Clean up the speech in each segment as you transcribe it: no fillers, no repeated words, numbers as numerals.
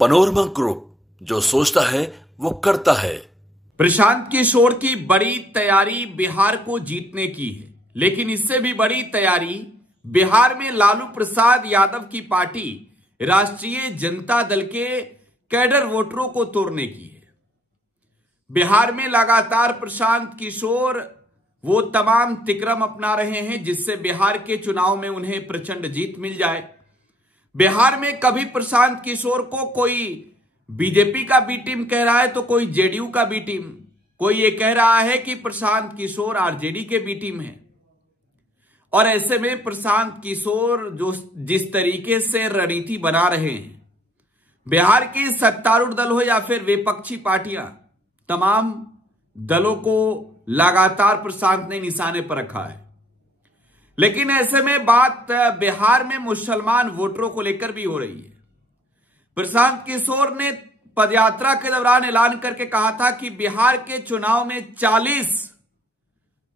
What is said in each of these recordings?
Panorama group, जो सोचता है वो करता है। प्रशांत किशोर की बड़ी तैयारी बिहार को जीतने की है, लेकिन इससे भी बड़ी तैयारी बिहार में लालू प्रसाद यादव की पार्टी राष्ट्रीय जनता दल के कैडर वोटरों को तोड़ने की है। बिहार में लगातार प्रशांत किशोर वो तमाम तिक्रम अपना रहे हैं जिससे बिहार के चुनाव में उन्हें प्रचंड जीत मिल जाए। बिहार में कभी प्रशांत किशोर को कोई बीजेपी का बी टीम कह रहा है तो कोई जेडीयू का बी टीम, कोई ये कह रहा है कि प्रशांत किशोर आरजेडी के बी टीम है। और ऐसे में प्रशांत किशोर जो जिस तरीके से रणनीति बना रहे हैं, बिहार की सत्तारूढ़ दल हो या फिर विपक्षी पार्टियां, तमाम दलों को लगातार प्रशांत ने निशाने पर रखा है। लेकिन ऐसे में बात बिहार में मुसलमान वोटरों को लेकर भी हो रही है। प्रशांत किशोर ने पदयात्रा के दौरान ऐलान करके कहा था कि बिहार के चुनाव में 40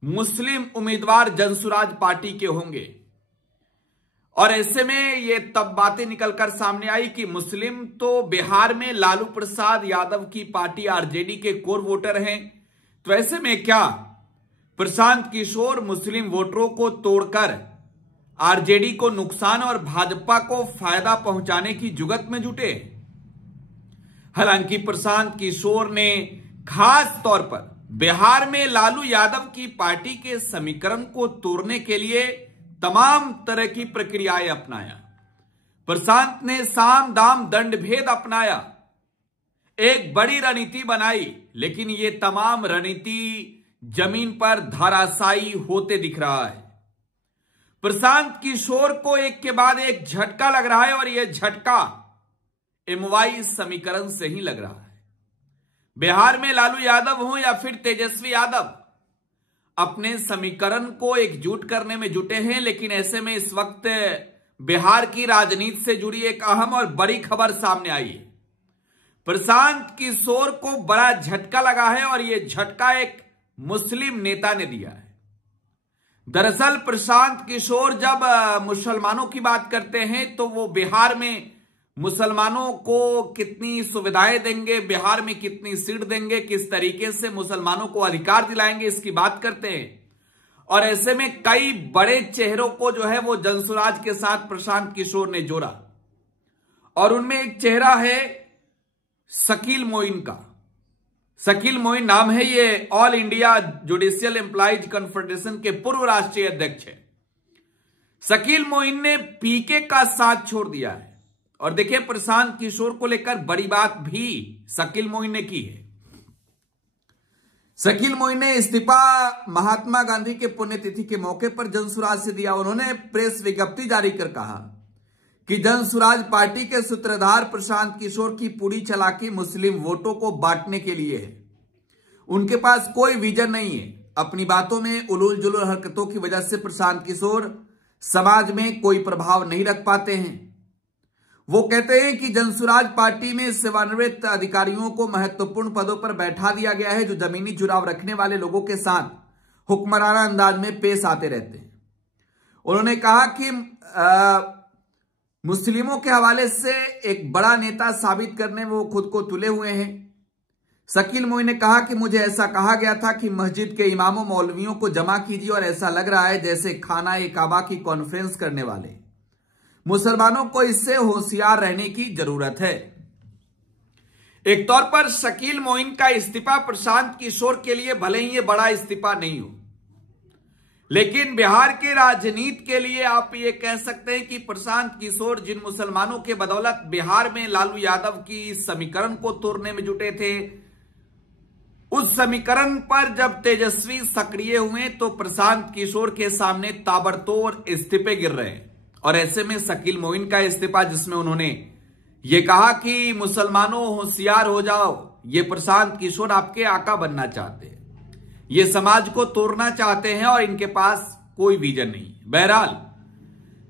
मुस्लिम उम्मीदवार जनसुराज पार्टी के होंगे। और ऐसे में ये तब बातें निकलकर सामने आई कि मुस्लिम तो बिहार में लालू प्रसाद यादव की पार्टी आरजेडी के कोर वोटर हैं, तो ऐसे में क्या प्रशांत किशोर मुस्लिम वोटरों को तोड़कर आरजेडी को नुकसान और भाजपा को फायदा पहुंचाने की जुगत में जुटे? हालांकि प्रशांत किशोर ने खास तौर पर बिहार में लालू यादव की पार्टी के समीकरण को तोड़ने के लिए तमाम तरह की प्रक्रियाएं अपनाया। प्रशांत ने साम दाम दंड भेद अपनाया, एक बड़ी रणनीति बनाई, लेकिन ये तमाम रणनीति जमीन पर धराशायी होते दिख रहा है। प्रशांत किशोर को एक के बाद एक झटका लग रहा है और यह झटका एमवाई समीकरण से ही लग रहा है। बिहार में लालू यादव हो या फिर तेजस्वी यादव अपने समीकरण को एकजुट करने में जुटे हैं, लेकिन ऐसे में इस वक्त बिहार की राजनीति से जुड़ी एक अहम और बड़ी खबर सामने आई है। प्रशांत किशोर को बड़ा झटका लगा है और यह झटका एक मुस्लिम नेता ने दिया है। दरअसल प्रशांत किशोर जब मुसलमानों की बात करते हैं तो वो बिहार में मुसलमानों को कितनी सुविधाएं देंगे, बिहार में कितनी सीट देंगे, किस तरीके से मुसलमानों को अधिकार दिलाएंगे, इसकी बात करते हैं। और ऐसे में कई बड़े चेहरों को जो है वो जनसुराज के साथ प्रशांत किशोर ने जोड़ा, और उनमें एक चेहरा है शकील मोइन का। शकील मोइन नाम है, ये all India judicial employees confederation के पूर्व राष्ट्रीय अध्यक्ष है। शकील मोइन ने पीके का साथ छोड़ दिया है। और देखिए, प्रशांत किशोर को लेकर बड़ी बात भी शकील मोइन ने की है। शकील मोइन ने इस्तीफा महात्मा गांधी के पुण्यतिथि के मौके पर जनसुराज से दिया। उन्होंने प्रेस विज्ञप्ति जारी कर कहा कि जनसुराज पार्टी के सूत्रधार प्रशांत किशोर की पूरी चालाकी मुस्लिम वोटों को बांटने के लिए है। उनके पास कोई विजन नहीं है। अपनी बातों में उलूल जुलूल हरकतों की वजह से प्रशांत किशोर समाज में कोई प्रभाव नहीं रख पाते हैं। वो कहते हैं कि जनसुराज पार्टी में सेवानिवृत्त अधिकारियों को महत्वपूर्ण पदों पर बैठा दिया गया है, जो जमीनी जुड़ाव रखने वाले लोगों के साथ हुक्मराना अंदाज में पेश आते रहते हैं। उन्होंने कहा कि मुस्लिमों के हवाले से एक बड़ा नेता साबित करने में वो खुद को तुले हुए हैं। शकील मोइन ने कहा कि मुझे ऐसा कहा गया था कि मस्जिद के इमामों मौलवियों को जमा कीजिए, और ऐसा लग रहा है जैसे खाना ए काबा की कॉन्फ्रेंस करने वाले। मुसलमानों को इससे होशियार रहने की जरूरत है। एक तौर पर शकील मोइन का इस्तीफा प्रशांत किशोर के लिए भले ही ये बड़ा इस्तीफा नहीं हो, लेकिन बिहार के राजनीति के लिए आप ये कह सकते हैं कि प्रशांत किशोर जिन मुसलमानों के बदौलत बिहार में लालू यादव की समीकरण को तोड़ने में जुटे थे, उस समीकरण पर जब तेजस्वी सक्रिय हुए तो प्रशांत किशोर के सामने ताबड़तोड़ इस्तीफे गिर रहे हैं। और ऐसे में शकील मोइन का इस्तीफा, जिसमें उन्होंने ये कहा कि मुसलमानों होशियार हो जाओ, ये प्रशांत किशोर आपके आका बनना चाहते हैं, ये समाज को तोड़ना चाहते हैं और इनके पास कोई विजन नहीं। बहरहाल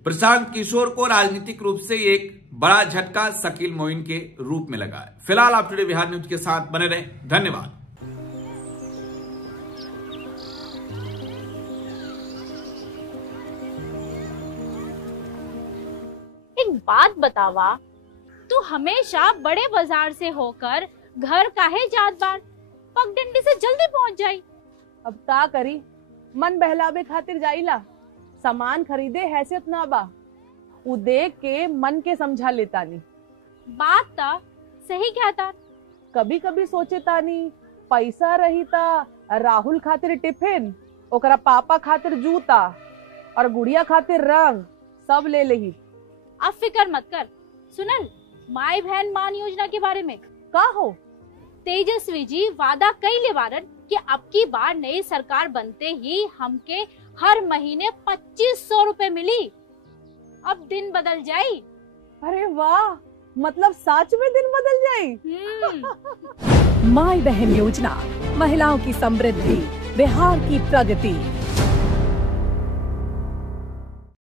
प्रशांत किशोर को राजनीतिक रूप से एक बड़ा झटका शकील मोइन के रूप में लगा है। फिलहाल आप टुडे बिहार न्यूज के साथ बने रहें। धन्यवाद। एक बात बतावा, तू हमेशा बड़े बाजार से होकर घर काहे जात बार? पगडंडी से जल्दी पहुंच जाई। अब ता करी, मन बहलावे खातिर जाइला, सामान खरीदे हैसियत ना बा, उ देख के मन के समझा लेता नी। बात ता सही कहता। कभी कभी सोचे तानी पैसा रही ता राहुल खातिर टिफिन, ओकरा पापा खातिर जूता और गुड़िया खातिर रंग सब ले लेही। अब फिकर मत कर। सुनल माई बहन मान योजना के बारे में का हो? तेजस्वी जी वादा कइले बारन कि अब की बार नई सरकार बनते ही हमके हर महीने 2500 रुपए मिली। अब दिन बदल जाई। अरे वाह, मतलब सच में दिन बदल जाई। माई बहन योजना, महिलाओं की समृद्धि, बिहार की प्रगति।